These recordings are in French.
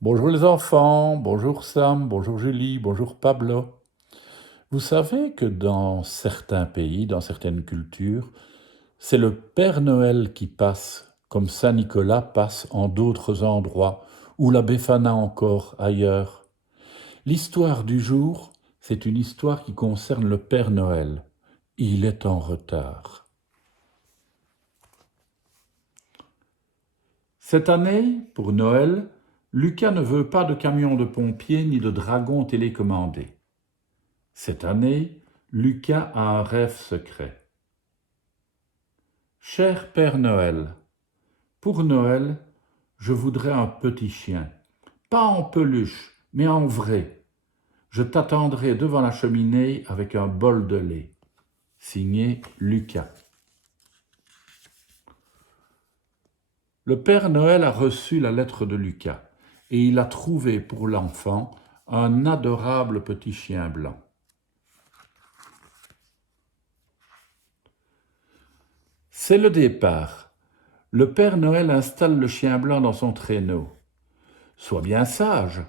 Bonjour les enfants, bonjour Sam, bonjour Julie, bonjour Pablo. Vous savez que dans certains pays, dans certaines cultures, c'est le Père Noël qui passe, comme Saint Nicolas passe en d'autres endroits, ou la Befana encore ailleurs. L'histoire du jour, c'est une histoire qui concerne le Père Noël. Il est en retard. Cette année, pour Noël, Lucas ne veut pas de camion de pompiers ni de dragon télécommandé. Cette année, Lucas a un rêve secret. Cher Père Noël, pour Noël, je voudrais un petit chien. Pas en peluche, mais en vrai. Je t'attendrai devant la cheminée avec un bol de lait. Signé Lucas. Le Père Noël a reçu la lettre de Lucas et il a trouvé pour l'enfant un adorable petit chien blanc. C'est le départ. Le Père Noël installe le chien blanc dans son traîneau. « Sois bien sage,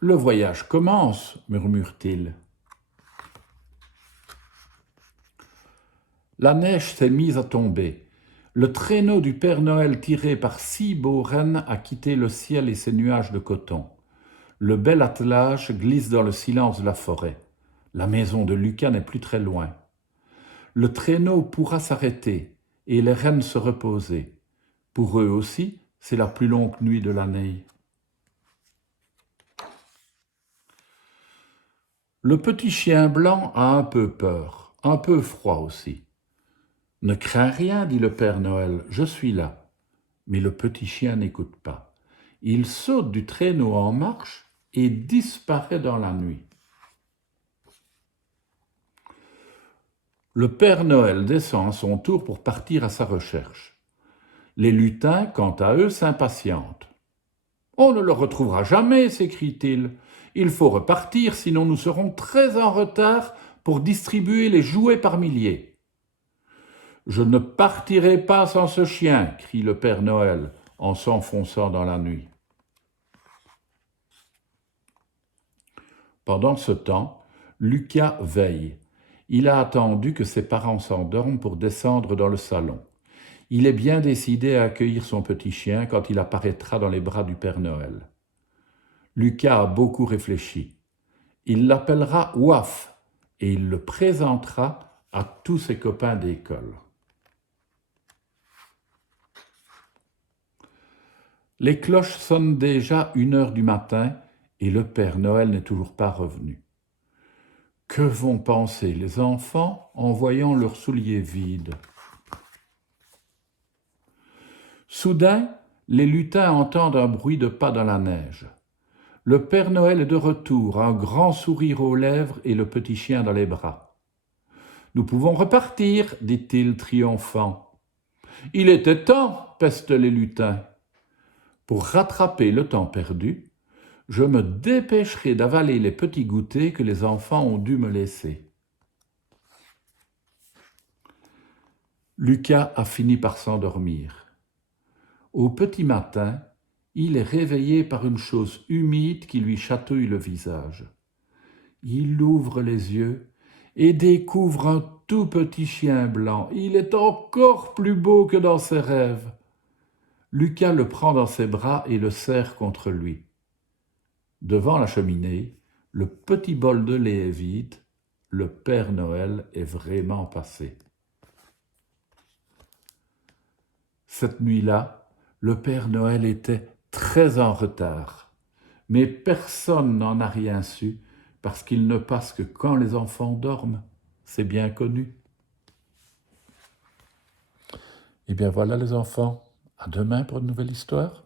le voyage commence, » murmure-t-il. La neige s'est mise à tomber. Le traîneau du Père Noël tiré par 6 beaux rennes a quitté le ciel et ses nuages de coton. Le bel attelage glisse dans le silence de la forêt. La maison de Lucas n'est plus très loin. Le traîneau pourra s'arrêter et les rennes se reposer. Pour eux aussi, c'est la plus longue nuit de l'année. Le petit chien blanc a un peu peur, un peu froid aussi. « Ne crains rien, dit le Père Noël, je suis là. » Mais le petit chien n'écoute pas. Il saute du traîneau en marche et disparaît dans la nuit. Le Père Noël descend à son tour pour partir à sa recherche. Les lutins, quant à eux, s'impatientent. « On ne le retrouvera jamais, s'écrie-t-il. Il faut repartir, sinon nous serons très en retard pour distribuer les jouets par milliers. »« Je ne partirai pas sans ce chien, » crie le Père Noël en s'enfonçant dans la nuit. Pendant ce temps, Lucas veille. Il a attendu que ses parents s'endorment pour descendre dans le salon. Il est bien décidé à accueillir son petit chien quand il apparaîtra dans les bras du Père Noël. Lucas a beaucoup réfléchi. Il l'appellera Waf et il le présentera à tous ses copains d'école. Les cloches sonnent déjà 1h du matin et le Père Noël n'est toujours pas revenu. Que vont penser les enfants en voyant leurs souliers vides? Soudain, les lutins entendent un bruit de pas dans la neige. Le Père Noël est de retour, un grand sourire aux lèvres et le petit chien dans les bras. « Nous pouvons repartir, » dit-il triomphant. « Il était temps, » pestent les lutins. Pour rattraper le temps perdu, je me dépêcherai d'avaler les petits goûters que les enfants ont dû me laisser. Lucas a fini par s'endormir. Au petit matin, il est réveillé par une chose humide qui lui chatouille le visage. Il ouvre les yeux et découvre un tout petit chien blanc. Il est encore plus beau que dans ses rêves. Lucas le prend dans ses bras et le serre contre lui. Devant la cheminée, le petit bol de lait est vide. Le Père Noël est vraiment passé. Cette nuit-là, le Père Noël était très en retard. Mais personne n'en a rien su parce qu'il ne passe que quand les enfants dorment. C'est bien connu. Eh bien voilà les enfants, à demain pour une nouvelle histoire.